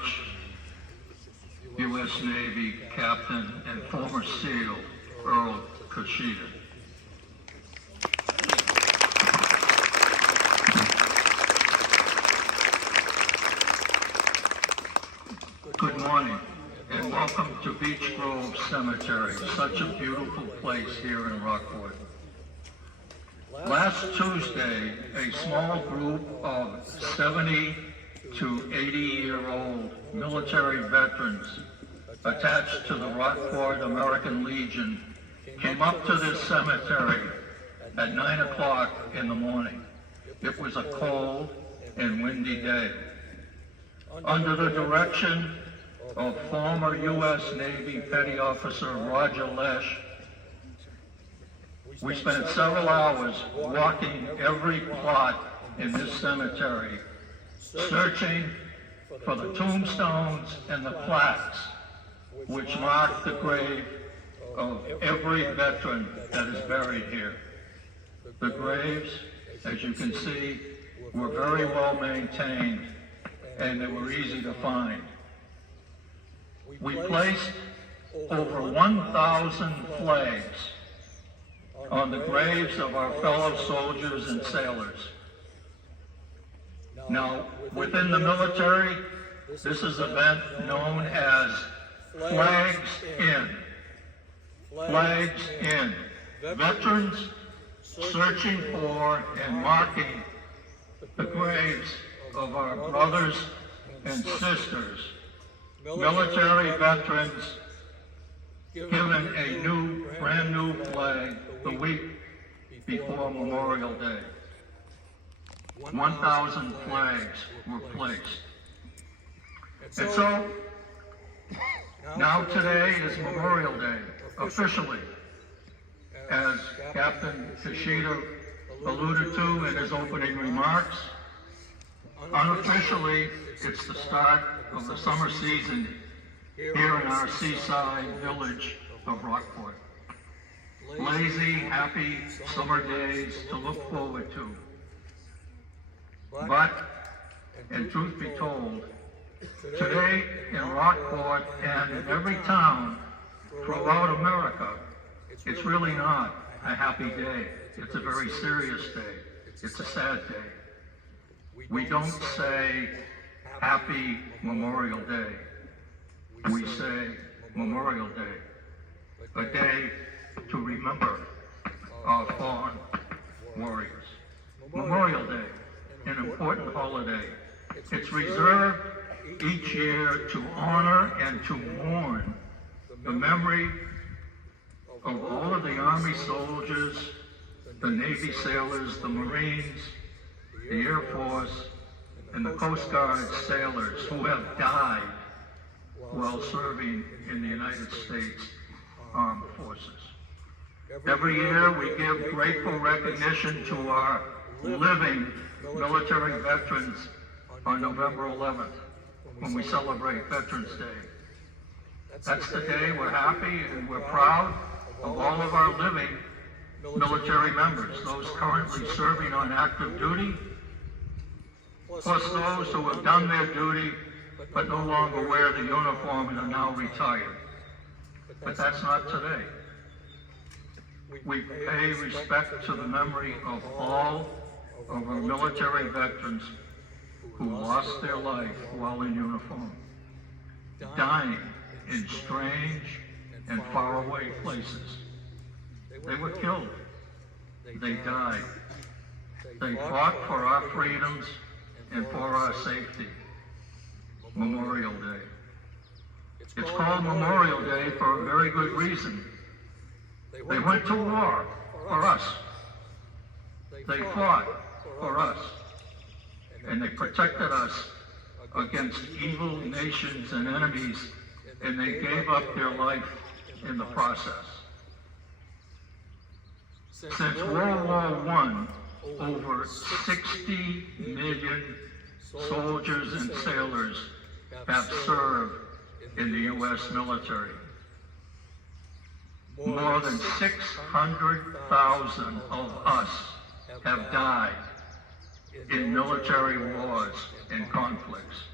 Birch, U.S. Navy Captain and former SEAL Earl Kushida. Good morning and welcome to Beech Grove Cemetery, such a beautiful place here in Rockport. Last Tuesday, a small group of 70 to 80-year-old military veterans attached to the Rockport American Legion came up to this cemetery at 9 o'clock in the morning. It was a cold and windy day. Under the direction of former U.S. Navy Petty Officer Roger Lesh, we spent several hours walking every plot in this cemetery, searching for the tombstones and the plaques which mark the grave of every veteran that is buried here. The graves, as you can see, were very well maintained and they were easy to find. We placed over 1,000 flags on the graves of our fellow soldiers and sailors. Now, within the military, this is an event known as Flags In. Flags In. Veterans searching for and marking the graves of our brothers and sisters, military veterans given a brand new flag the week before Memorial Day. 1,000 flags were placed. And so, now today is Memorial Day, officially, as Captain Kushida alluded to in his opening remarks. Unofficially, it's the start of the summer season here in our seaside village of Rockport. Lazy, happy summer days to look forward to. But, and truth be told, today in Rockport and in every town throughout America, it's really not a happy day. It's a very serious day. It's a sad day. We don't say Happy Memorial Day. We say Memorial Day, a day to remember our fallen warriors. Memorial Day, an important holiday. It's reserved each year to honor and to mourn the memory of all of the Army soldiers, the Navy sailors, the Marines, the Air Force, and the Coast Guard sailors who have died while serving in the United States Armed Forces. Every year we give grateful recognition to our living military veterans on November 11th when we celebrate Veterans Day. That's the day we're happy and we're proud of all of our living military members, those currently serving on active duty, plus those who have done their duty but no longer wear the uniform and are now retired. But that's not today. We pay respect to the memory of all of our military veterans who lost their life while in uniform, dying in strange and faraway places. They were killed. They died. They fought for our freedoms and for our safety. Memorial Day. It's called Memorial Day for a very good reason. They went to war for us. They fought for us. And they protected us against evil nations and enemies, and they gave up their life in the process. Since World War I, over 60 million soldiers and sailors have served in the U.S. military. More than 600,000 of us have died in military wars and conflicts.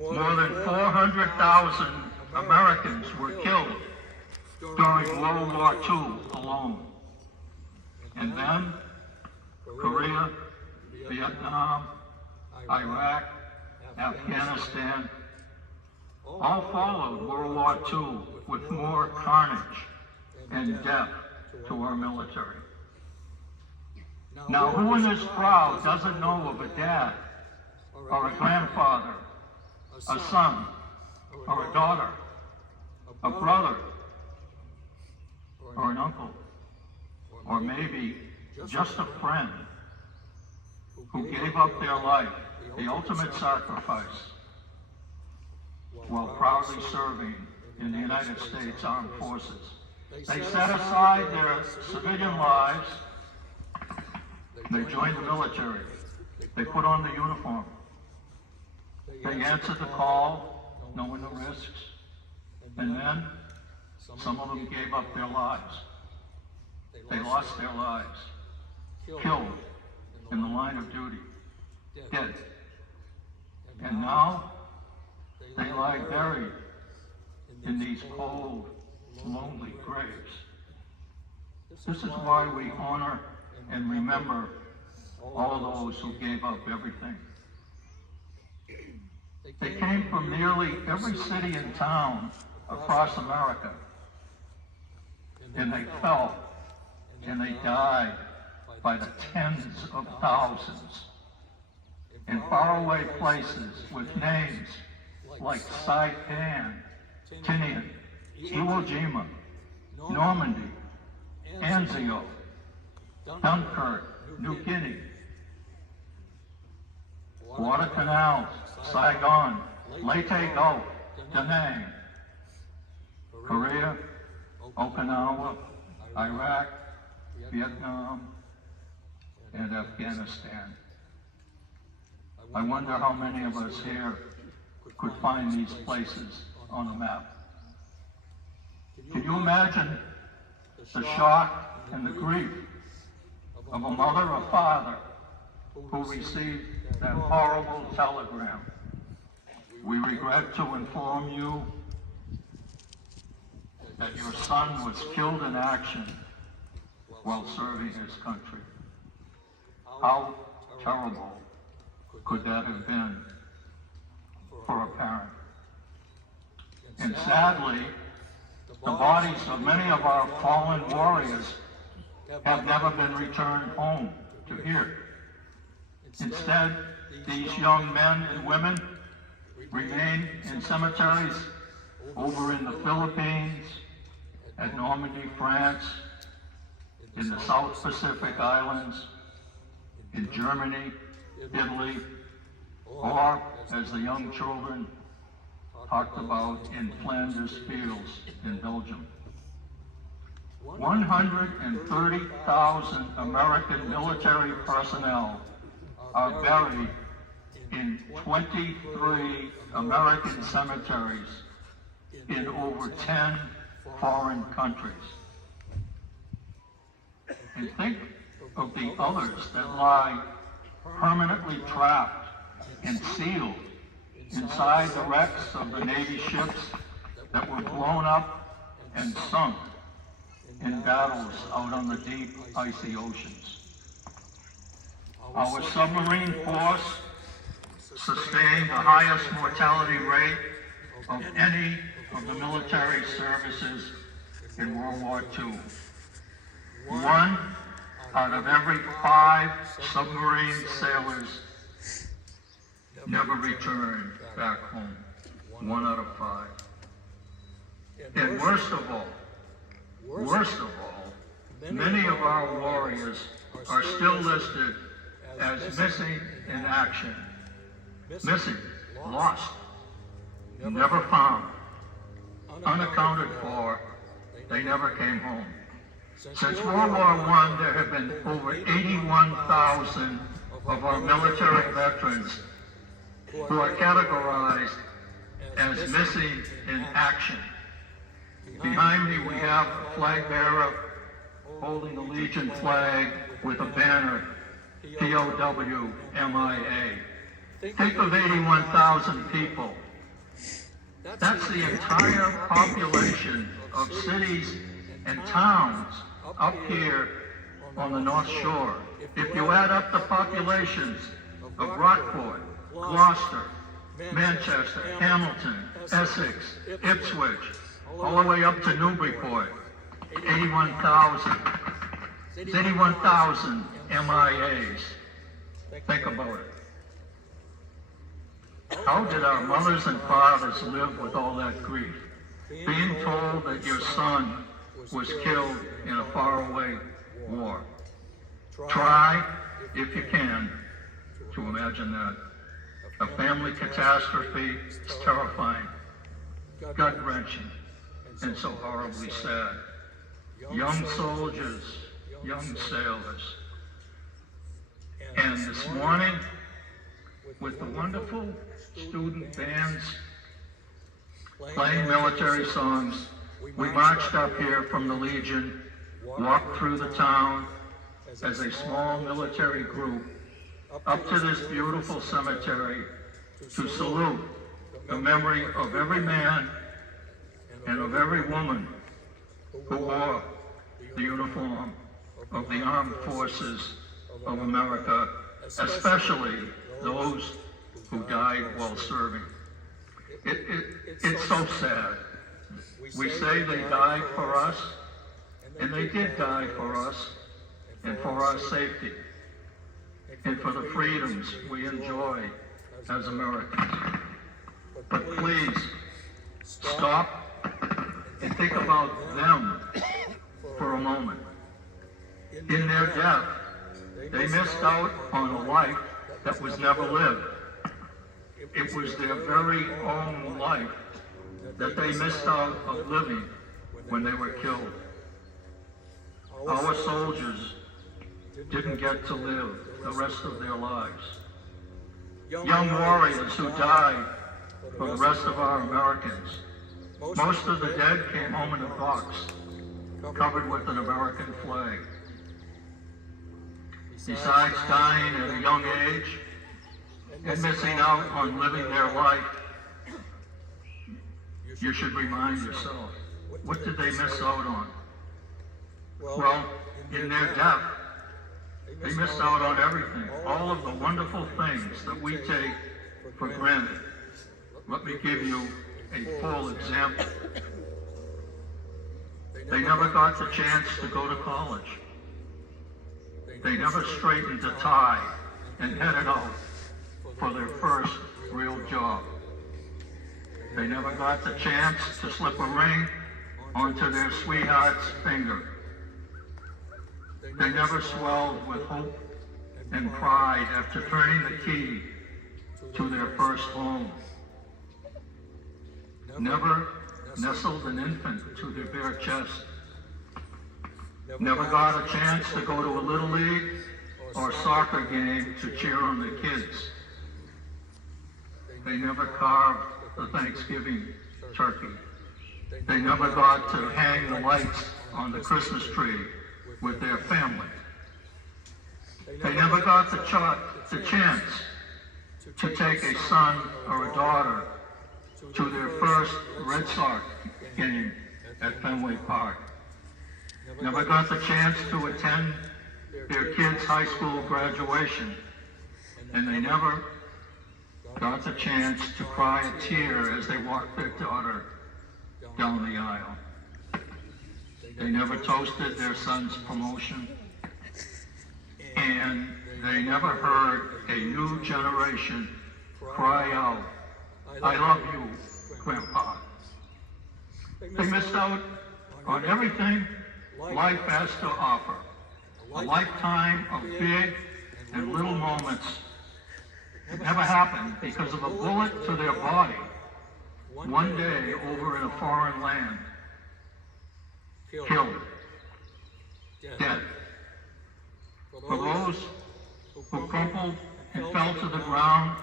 More than 400,000 Americans were killed during World War II alone. And then Korea, Vietnam, Iraq, Afghanistan, all followed World War II with more carnage and death to our military. Now, who in this crowd doesn't know of a dad, or a grandfather, a son, or a daughter, a brother, or an uncle, or maybe just a friend who gave up their life, the ultimate sacrifice, while proudly serving in the United States Armed Forces? They set aside their civilian lives, they joined the military, they put on the uniform, they answered the call, knowing the risks, and then some of them gave up their lives. They lost their lives, killed in the line of duty, dead. And now they lie buried in these cold, lonely graves. This is why we honor and remember all those who gave up everything. They came from nearly every city and town across America, and they fell and they died by the tens of thousands in faraway places with names like Saipan, Tinian, Iwo Jima, Normandy, Anzio, Dunkirk, New Guinea, Guadalcanal, Saigon, Leyte Gulf, Da Nang, Korea, Okinawa, Iraq, Vietnam, and Afghanistan. I wonder how many of us here could find these places on a map. Can you imagine the shock and the grief of a mother or father who received that horrible telegram? We regret to inform you that your son was killed in action while serving his country. How terrible could that have been for a parent? And sadly, the bodies of many of our fallen warriors have never been returned home to here. Instead, these young men and women remain in cemeteries over in the Philippines, at Normandy, France, in the South Pacific Islands, in Germany, Italy, or, as the young children talked about, in Flanders fields in Belgium. 130,000 American military personnel are buried in 23 American cemeteries in over 10 foreign countries. And think of the others that lie permanently trapped and sealed inside the wrecks of the Navy ships that were blown up and sunk in battles out on the deep, icy oceans. Our submarine force sustained the highest mortality rate of any of the military services in World War II. 1 out of every 5 submarine sailors never returned back home. 1 out of 5. And worst of all, many of our warriors are still listed as missing in action. Missing, lost, never found, unaccounted for. They never came home. Since World War I, there have been over 81,000 of our military veterans who are categorized as missing in action. Behind me we have a flag bearer holding a Legion flag with a banner, POW, MIA. Think of 81,000 people That's the entire population of cities and towns up here on the North Shore. If you add up the populations of Rockport, Gloucester, Manchester, Hamilton, Essex, Ipswich, all the way up to Newburyport, 81,000. It's 81,000 MIAs. Think about it. How did our mothers and fathers live with all that grief? Being told that your son was killed in a faraway war. Try, if you can, to imagine that. A family catastrophe is terrifying, gut-wrenching, and so horribly sad. Young soldiers, young sailors. And this morning, with the wonderful student bands playing military songs, we marched up here from the Legion, walked through the town as a small military group up to this beautiful cemetery to salute the memory of every man and of every woman who wore the uniform of the armed forces of America, especially those who died while serving. It's so sad. We say they died for us, and they did die for us, and for our safety, and for the freedoms we enjoy as Americans. But please, stop and think about them for a moment. In their death, they missed out on a life that was never lived. It was their very own life that they missed out of living when they were killed. Our soldiers didn't get to live the rest of their lives. Young warriors who died for the rest of our Americans. Most of the dead came home in a box, covered with an American flag. Besides dying at a young age and missing out on living their life, you should remind yourself, what did they miss out on? Well, in their death, they missed out on everything, all of the wonderful things that we take for granted. Let me give you a full example. They never got the chance to go to college. They never straightened a tie and headed out for their first real job. They never got the chance to slip a ring onto their sweetheart's finger. They never swelled with hope and pride after turning the key to their first home. Never nestled an infant to their bare chest. Never got a chance to go to a little league or soccer game to cheer on the kids. They never carved the Thanksgiving turkey. They never got to hang the lights on the Christmas tree with their family. They never got the chance to take a son or a daughter to their first Red Sox game at Fenway Park. Never got the chance to attend their kids' high school graduation. And they never got the chance to cry a tear as they walked their daughter down the aisle. They never toasted their son's promotion. And they never heard a new generation cry out, "I love you, Grandpa." They missed out on everything life has to offer. A lifetime of big and little moments. It never happened because of a bullet to their body one day over in a foreign land. Killed. Dead. For those who crumpled and fell to the ground,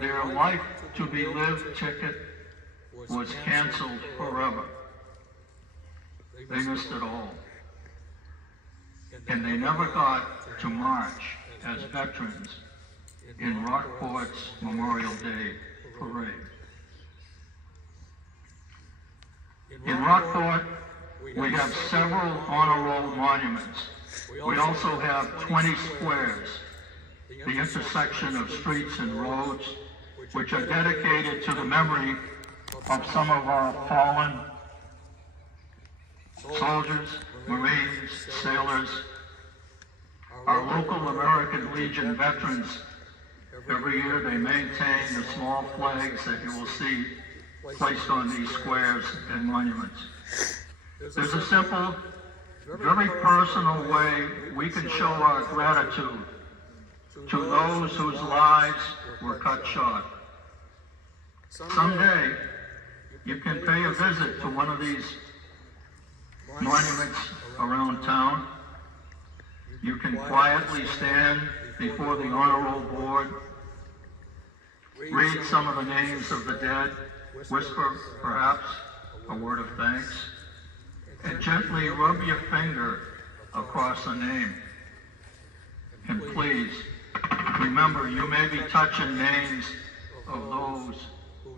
their life to be lived ticket was canceled forever. They missed it all. And they never got to march as veterans in Rockport's Memorial Day parade. Rockport, we have several honor roll monuments. We also have 20 squares, the intersection of streets and roads, which are dedicated to the memory of some of our fallen soldiers, Marines, sailors, our local American Legion veterans. Every year they maintain the small flags that you will see placed on these squares and monuments. There's a simple, very personal way we can show our gratitude to those whose lives were cut short. Someday, you can pay a visit to one of these monuments around town. You can quietly stand before the honor roll board, read some of the names of the dead, whisper, perhaps, a word of thanks, and gently rub your finger across a name. And please, remember, you may be touching names of those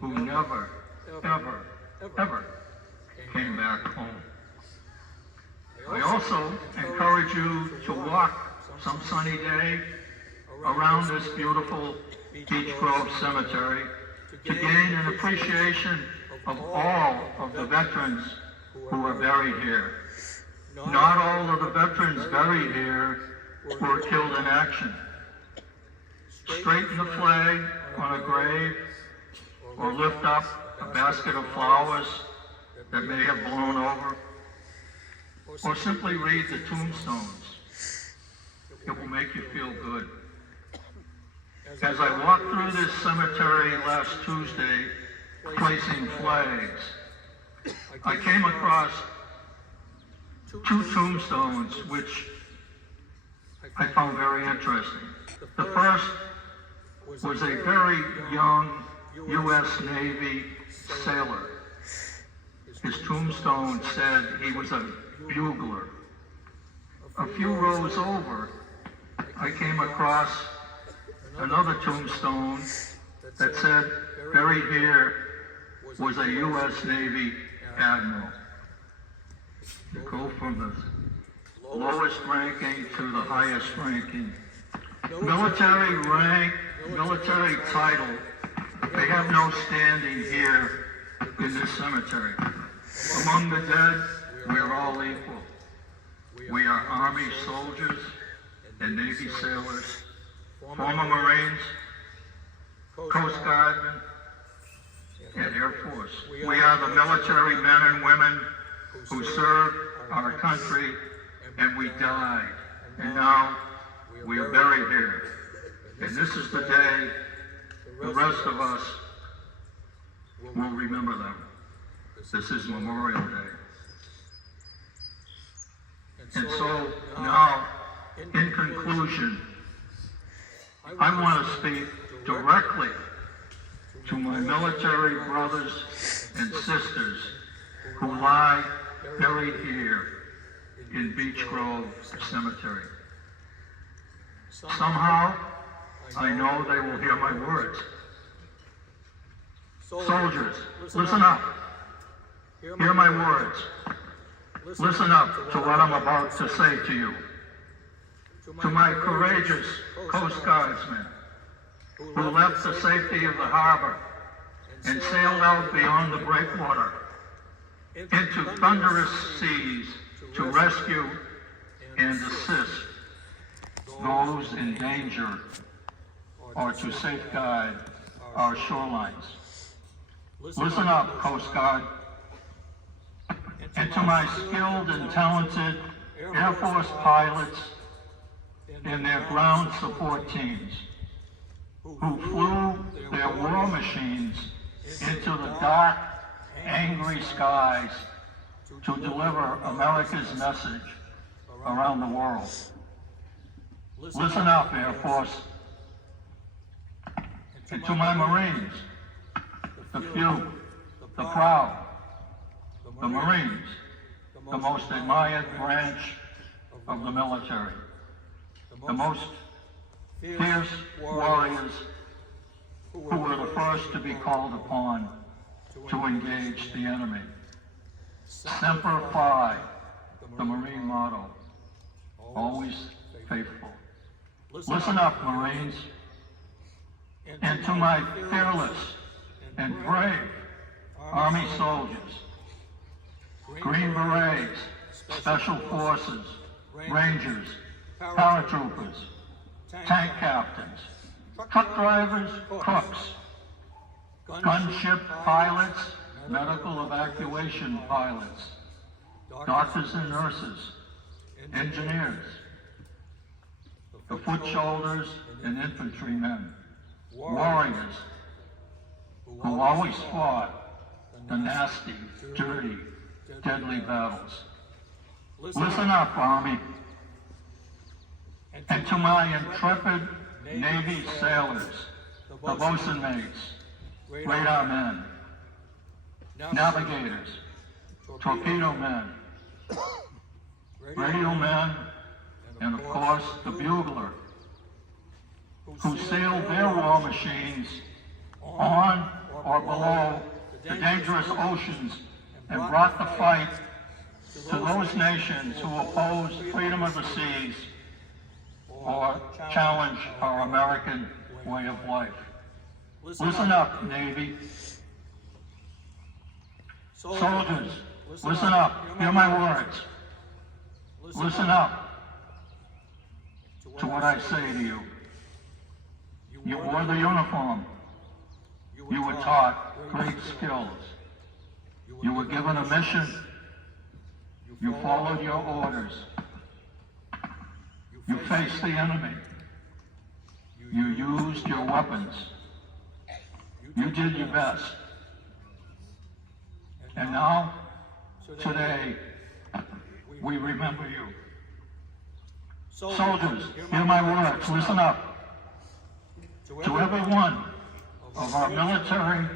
who never, ever, ever came back home. I also encourage you to walk some sunny day around this beautiful Beech Grove Cemetery to gain an appreciation of all of the veterans who are buried here. Not all of the veterans buried here were killed in action. Straighten the flag on a grave or lift up a basket of flowers that may have blown over, or simply read the tombstones. It will make you feel good. As I walked through this cemetery last Tuesday, placing flags, I came across two tombstones which I found very interesting. The first was a very young U.S. Navy sailor. His tombstone said he was a bugler. A few rows over, I came across another tombstone that said buried here was a U.S. Navy admiral. You go from the lowest ranking to the highest ranking. Military rank, military title, they have no standing here in this cemetery. Among the dead, we are all equal. We are Army soldiers and Navy sailors, former Marines, Coast Guardmen, and Air Force. We are the military men and women who served our country, and we died. And now we are buried here. And this is the day the rest of us will remember them. This is Memorial Day. And so now, in conclusion, I want to speak directly to my military brothers and sisters who lie buried here in Beech Grove Cemetery. Somehow, I know they will hear my words. Soldiers, listen up. Hear my words. Listen up to what I'm about to say to you. To my courageous Coast Guardsmen who left the safety of the harbor and sailed out beyond the breakwater into thunderous seas to rescue and assist those in danger or to safeguard our shorelines. Listen up, Coast Guard. And to my skilled and talented Air Force pilots and their ground support teams who flew their war machines into the dark, angry skies to deliver America's message around the world. Listen up, Air Force. And to my Marines, the few, the proud, the Marines, the most admired branch of the military, the most fierce warriors who were the first to be called upon to engage the enemy. Semper Fi, the Marine motto. Always faithful. Listen up, Marines. And to my fearless and brave Army soldiers, Green Berets, Special Forces, Rangers, paratroopers, tank captains, truck drivers, cooks, gunship pilots, medical evacuation pilots, doctors and nurses, engineers, the foot soldiers and infantrymen, warriors who always fought the nasty, dirty, deadly battles. Listen up, Army. And to my intrepid Navy sailors, the bosun mates, radar men, navigators, torpedo men, radio men, and of course the bugler, who sailed their war machines on or below the dangerous oceans and brought the fight to those nations who oppose freedom of the seas or challenge our American way of life. Listen up, Navy. Soldiers, listen up. Hear my words. Listen up to what I say to you. You wore the uniform. You were taught great skills. You were given a mission. You followed your orders. You faced the enemy. You used your weapons. You did your best. And now, today, we remember you. Soldiers, hear my words. Listen up. To every one of our military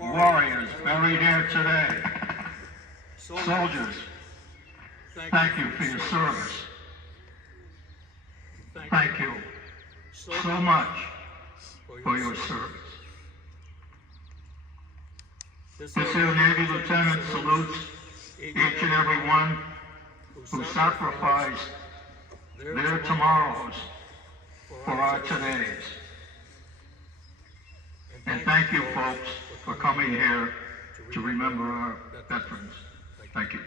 warriors buried here today, soldiers, thank you for your service. Thank you so much for your service. This here Navy Lieutenant salutes each and every one who sacrificed their tomorrows for our todays. And thank you, folks, for coming here to remember our veterans. Thank you.